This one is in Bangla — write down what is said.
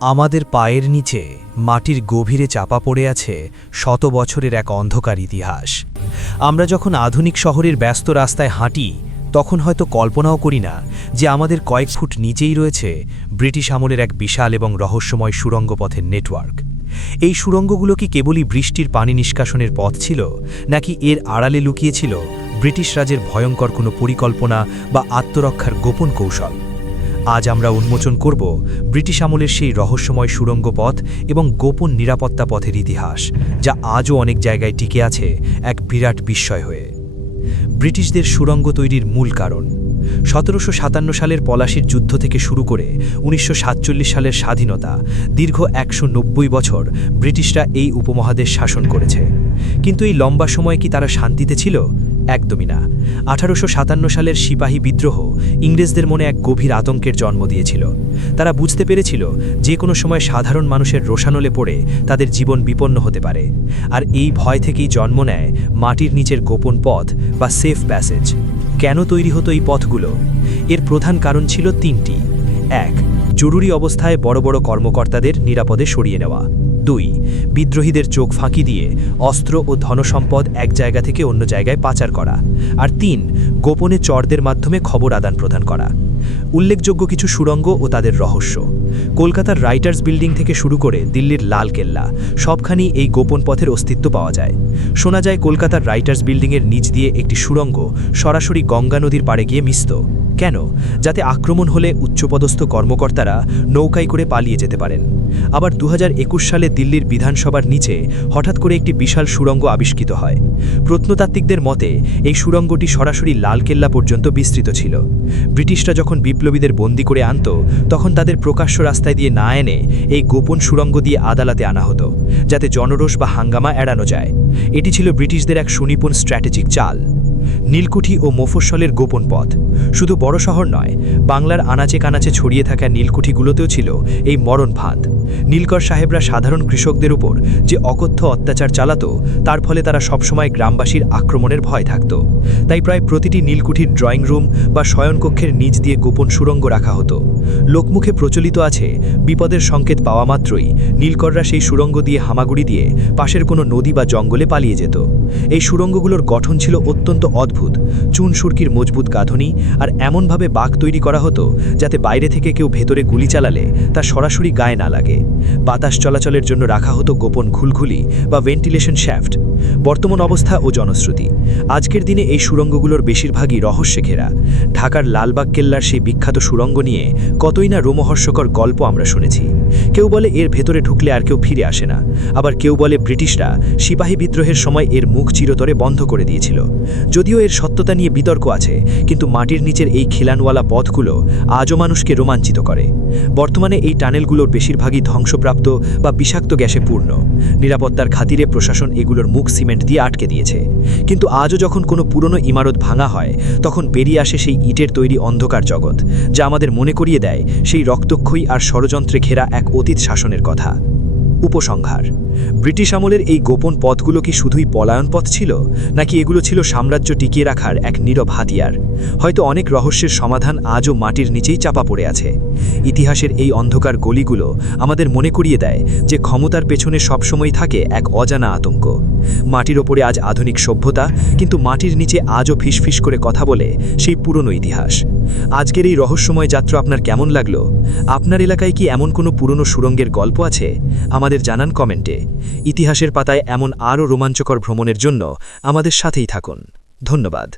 আমাদের পায়ের নিচে মাটির গভীরে চাপা পড়ে আছে শত বছরের এক অন্ধকার ইতিহাস। আমরা যখন আধুনিক শহরের ব্যস্ত রাস্তায় হাঁটি তখন হয়তো কল্পনাও করি না যে আমাদের কয়েক ফুট নিচেই রয়েছে ব্রিটিশ আমলের এক বিশাল এবং রহস্যময় সুড়ঙ্গ পথের নেটওয়ার্ক। এই সুড়ঙ্গগুলো কি কেবলই বৃষ্টির পানি নিষ্কাশনের পথ ছিল, নাকি এর আড়ালে লুকিয়েছিল ব্রিটিশ রাজের ভয়ঙ্কর কোনো পরিকল্পনা বা আত্মরক্ষার গোপন কৌশল? আজ আমরা উন্মোচন করব ব্রিটিশ আমলের সেই রহস্যময় সুড়ঙ্গ পথ এবং গোপন নিরাপত্তা পথের ইতিহাস, যা আজও অনেক জায়গায় টিকে আছে এক বিরাট বিস্ময় হয়ে। ব্রিটিশদের সুড়ঙ্গ তৈরির মূল কারণ 1757 সালের পলাশির যুদ্ধ থেকে শুরু করে 1947 সালের স্বাধীনতা, দীর্ঘ 190 বছর ব্রিটিশরা এই উপমহাদেশ শাসন করেছে। কিন্তু এই লম্বা সময় কি তারা শান্তিতে ছিল? একদমই না। 1857 সালের সিপাহী বিদ্রোহ ইংরেজদের মনে এক গভীর আতঙ্কের জন্ম দিয়েছিল। তারা বুঝতে পেরেছিল যে কোনো সময় সাধারণ মানুষের রোষানলে পড়ে তাদের জীবন বিপন্ন হতে পারে। আর এই ভয় থেকেই জন্ম নেয় মাটির নিচের গোপন পথ বা সেফ প্যাসেজ। কেন তৈরি হতো এই পথগুলো? এর প্রধান কারণ ছিল তিনটি। 1. জরুরি অবস্থায় বড় বড় কর্মকর্তাদের নিরাপদে সরিয়ে নেওয়া। 2. বিদ্রোহীদের চোখ ফাঁকি দিয়ে অস্ত্র ও ধনসম্পদ এক জায়গা থেকে অন্য জায়গায় পাচার করা। আর 3. গোপনে চরদের মাধ্যমে খবর আদান প্রদান করা। উল্লেখযোগ্য কিছু সুড়ঙ্গ ও তাদের রহস্য। কলকাতার রাইটার্স বিল্ডিং থেকে শুরু করে দিল্লির লাল কেল্লা, সবখানেই এই গোপন পথের অস্তিত্ব পাওয়া যায়। শোনা যায় কলকাতার রাইটার্স বিল্ডিংয়ের নিচ দিয়ে একটি সুড়ঙ্গ সরাসরি গঙ্গা নদীর পাড়ে গিয়ে মিশত। কেন? যাতে আক্রমণ হলে উচ্চপদস্থ কর্মকর্তারা নৌকায় করে পালিয়ে যেতে পারেন। আবার 2021 সালে দিল্লির বিধানসভার নিচে হঠাৎ করে একটি বিশাল সুড়ঙ্গ আবিষ্কৃত হয়। প্রত্নতাত্ত্বিকদের মতে এই সুড়ঙ্গটি সরাসরি লালকেল্লা পর্যন্ত বিস্তৃত ছিল। ব্রিটিশরা যখন বিপ্লবীদের বন্দী করে আনত, তখন তাদের প্রকাশ্য রাস্তায় দিয়ে না এনে এই গোপন সুড়ঙ্গ দিয়ে আদালতে আনা হতো, যাতে জনরোষ বা হাঙ্গামা এড়ানো যায়। এটি ছিল ব্রিটিশদের এক সুনিপুণ স্ট্র্যাটেজিক চাল। নীলকুঠি ও মফস্বলের গোপন পথ। শুধু বড় শহর নয়, বাংলার আনাচে কানাচে ছড়িয়ে থাকা নীলকুঠিগুলোতেও ছিল এই মরণ ফাঁদ। নীলকর সাহেবরা সাধারণ কৃষকদের উপর যে অকথ্য অত্যাচার চালাতো, তার ফলে তারা সবসময় গ্রামবাসীর আক্রমণের ভয় থাকত। তাই প্রায় প্রতিটি নীলকুঠির ড্রয়িং রুম বা শয়নকক্ষের নিচ দিয়ে গোপন সুড়ঙ্গ রাখা হতো। লোকমুখে প্রচলিত আছে, বিপদের সংকেত পাওয়া মাত্রই নীলকররা সেই সুড়ঙ্গ দিয়ে হামাগুড়ি দিয়ে পাশের কোনো নদী বা জঙ্গলে পালিয়ে যেত। এই সুড়ঙ্গগুলোর গঠন ছিল অত্যন্ত অদ্ভুত। চুন সুরকির মজবুত গাঁথনি, আর এমনভাবে বাঁক তৈরি করা হতো যাতে বাইরে থেকে কেউ ভেতরে গুলি চালালে তা সরাসরি গায়ে না লাগে। বাতাস চলাচলের জন্য রাখা হতো গোপন ঘুলঘুলি বা ভেন্টিলেশন শ্যাফট। বর্তমান অবস্থা ও জনশ্রুতি। আজকের দিনে এই সুড়ঙ্গগুলোর বেশিরভাগই রহস্যে ঘেরা। ঢাকার লালবাগ কেল্লার সেই বিখ্যাত সুড়ঙ্গ নিয়ে কতই না রোমহর্ষকর গল্প আমরা শুনেছি। কেউ বলে এর ভেতরে ঢুকলে আর কেউ ফিরে আসে না, আবার কেউ বলে ব্রিটিশরা সিপাহী বিদ্রোহের সময় এর মুখ চিরতরে বন্ধ করে দিয়েছিল। যদিও এর সত্যতা নিয়ে বিতর্ক আছে, কিন্তু মাটির নিচের এই খিলানওয়ালা পথগুলো আজও মানুষকে রোমাঞ্চিত করে। বর্তমানে এই টানেলগুলোর বেশিরভাগই ধ্বংসপ্রাপ্ত বা বিষাক্ত গ্যাসে পূর্ণ। নিরাপত্তার খাতিরে প্রশাসন এগুলোর মুখ সিমেন্ট দিয়ে আটকে দিয়েছে। কিন্তু আজও যখন কোনো পুরনো ইমারত ভাঙা হয়, তখন বেরিয়ে আসে সেই ইটের তৈরি অন্ধকার জগৎ, যা আমাদের মনে করিয়ে দেয় সেই রক্তক্ষয়ী আর ষড়যন্ত্রে ঘেরা এক অতীত শাসনের কথা। উপসংহার: ব্রিটিশ আমলের এই গোপন পথগুলো কি শুধুই পলায়ন পথ ছিল, নাকি এগুলো ছিল সাম্রাজ্য টিকিয়ে রাখার এক নীরব হাতিয়ার? হয়তো অনেক রহস্যের সমাধান আজও মাটির নিচেই চাপা পড়ে আছে। ইতিহাসের এই অন্ধকার গলিগুলো আমাদের মনে করিয়ে দেয় যে ক্ষমতার পেছনে সবসময় থাকে এক অজানা আতঙ্ক। মাটির ওপরে আজ আধুনিক সভ্যতা, কিন্তু মাটির নিচে আজও ফিসফিস করে কথা বলে সেই পুরনো ইতিহাস। আজকের এই রহস্যময় যাত্রা আপনার কেমন লাগলো? আপনার এলাকায় কি এমন কোনো পুরনো সুড়ঙ্গের গল্প আছে? আমাদের জানান কমেন্টে। ইতিহাসের পাতায় এমন আরও রোমাঞ্চকর ভ্রমণের জন্য আমাদের সাথেই থাকুন। ধন্যবাদ।